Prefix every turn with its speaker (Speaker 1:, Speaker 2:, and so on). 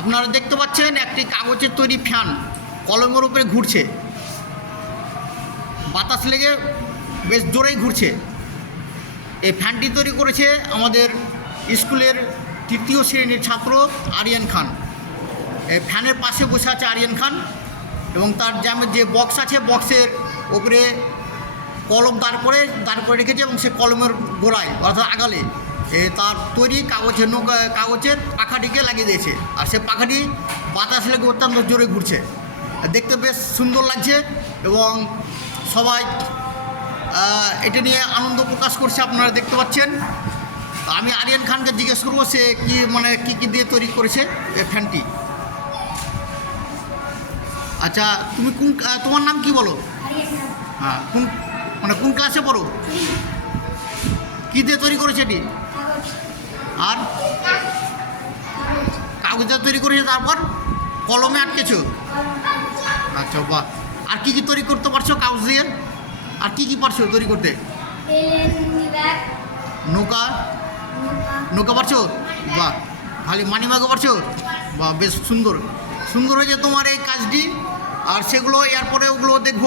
Speaker 1: আপনারা দেখতে পাচ্ছেন একটি কাগজের তৈরি ফ্যান। কলমের উপরে ঘুরছে। বাতাস লেগে বেশ জোরেই ঘুরছে। এই ফ্যানটি তৈরি করেছে আমাদের স্কুলের তৃতীয় শ্রেণির ছাত্র আরিয়ান খান। এই ফ্যানের পাশে বসে আছে আরিয়ান খান এবং তার জ্যামের যে বক্স আছে, বক্সের ওপরে কলম দাঁড় করে দাঁড় করে রেখেছে এবং সে কলমের গোড়ায়, অর্থাৎ আগালে তার তৈরি কাগজের নৌকা কাগজের পাখাটিকে লাগিয়ে দিয়েছে। আর সে পাখাটি বাতাস লেগে অত্যন্ত জোরে ঘুরছে। দেখতে বেশ সুন্দর লাগছে এবং সবাই এটা নিয়ে আনন্দ প্রকাশ করছে আপনারা দেখতে পাচ্ছেন। আমি আরিয়ান খানকে জিজ্ঞেস করব সে কি মানে কি কি দিয়ে তৈরি করেছে ফ্যানটি। আচ্ছা তুমি কোন তোমার নাম কি বলো? হ্যাঁ কোন মানে কোন ক্লাসে পড়ো? কী দিয়ে তৈরি করেছে এটি? আর কাগজে তৈরি করেছে তারপর কলমে আটকেছো? আচ্ছা বাহ। আর কি কি তৈরি করতে পারছ কাগজ দিয়ে? আর কি কি পারছ তৈরি করতে? নৌকা। নৌকা। পারছ? বাহ। খালি মানিমাগো পারছ? বাহ বেশ সুন্দর। সুন্দর হয়েছে তোমার এই কাজটি। আর সেগুলো এরপরে ওগুলো দেখব।